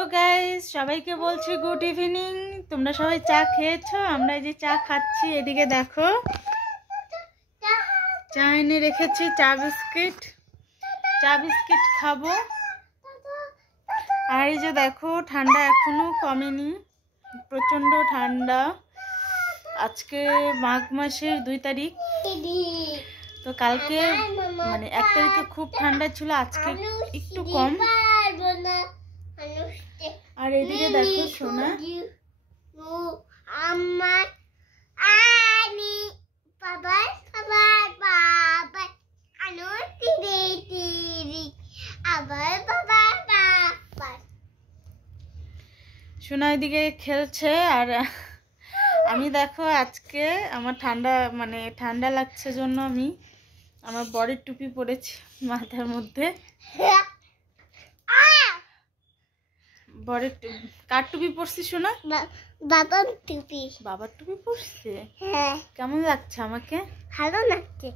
তো গাইস সবাইকে বলছি গুড ইভিনিং। তোমরা সবাই চা খেয়েছো? আমরা এই যে চা খাচ্ছি। এদিকে দেখো চা এনে রেখেছি, চা বিস্কিট খাবো। আর এই যে দেখো ঠান্ডা এখনো কমেনি, প্রচন্ড ঠান্ডা। আজকে মাঘ মাসের 2 তারিখ, তো কালকে মানে 1 তারিখে খুব ঠান্ডা ছিল, আজকে একটু কম। আর এদিকে দেখো সোনা সোনা এদিকে খেলছে। আর আমি দেখো আজকে আমার ঠান্ডা লাগছে জন্য আমি আমার বরের টুপি পরেছি মাথার মধ্যে। বরের কার টুপি পরছি সোনা? বাবার টুপি। বাবার টুপি পরছে? হ্যাঁ। কেমন লাগছে আমাকে? ভালো লাগছে।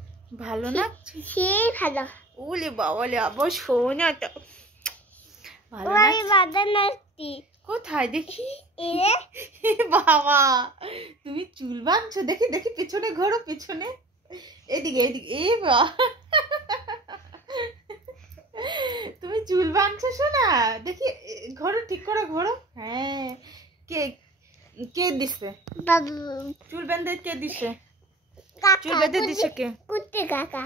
ভালো লাগছে? সেই ভালো। ওলে বাবালে আবার সোনা তো ভালো লাগছে। কোথায় দেখি? বাবা তুমি চুল বাঁধছো, দেখি দেখি পেছনে ঘোরো, পেছনে এদিকে এদিকে। এ বাবা তুমি চুল বাঁধছো শোনা, দেখি ঘোরো, ঠিক করে ঘোরো। হ্যাঁ, কে কে দিছে চুল বেঁধে? কে দিছে চুল বেঁধে দিছে? কে? কুত্তি কাকা।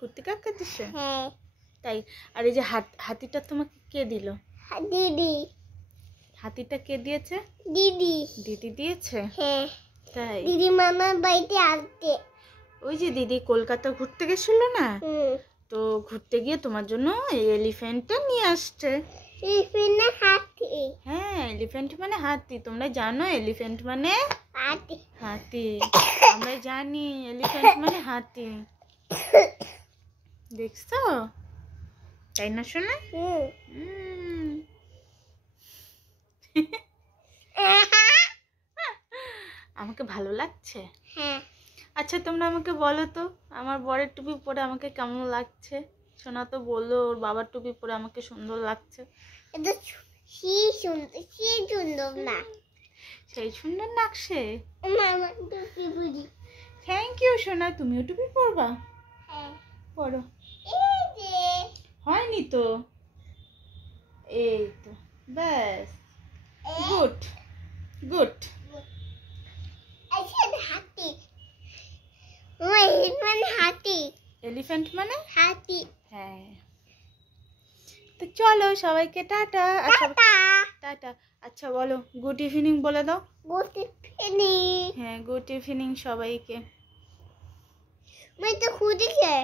কুত্তি কাকা দিছে? হ্যাঁ তাই। আর এই যে হাতিটা তোমাকে কে দিল? দিদি। হাতিটা কে দিয়েছে? দিদি। দিদি দিয়েছে? হ্যাঁ তাই। দিদি মামার বাড়িতে আসছে। ওই যে দিদি কলকাতা ঘুরতে গেছিল না, তো ঘুরতে গিয়ে তোমার জন্য এই এলিফ্যান্টটা নিয়ে আসছে। হাতি। হ্যাঁ, এলিফ্যান্ট মানে হাতি। তোমরা জানো এলিফ্যান্ট মানে হাতি। হাতি। আমরা জানি এলিফ্যান্ট মানে হাতি। দেখছো তাই না শোনা? আমাকে ভালো লাগছে? হ্যাঁ। আচ্ছা তোমরা আমাকে বলো তো, আমার বরের টুপি পরে আমাকে কেমন লাগছে? সোনা তো বললো ওর বাবার টুপি পরে আমাকে সুন্দর লাগছে। এটা সেই সুন্দর না। সেই সুন্দর লাগছে। মামা টুপি পরি। থ্যাংক ইউ সোনা। তুমিও টুপি পরবা? হ্যাঁ পরো। এই যে হয়নি তো, এই তো ব্যাস। Good good. হাতি। মানে হাতি। এলিফ্যান্ট মানে হাতি। হ্যাঁ। তো চলো সবাইকে টাটা। টাটা। আচ্ছা বলো গুড ইভিনিং বলে দাও। Good evening. হ্যাঁ গুড ইভিনিং সবাইকে। मैं तो खुद ही है।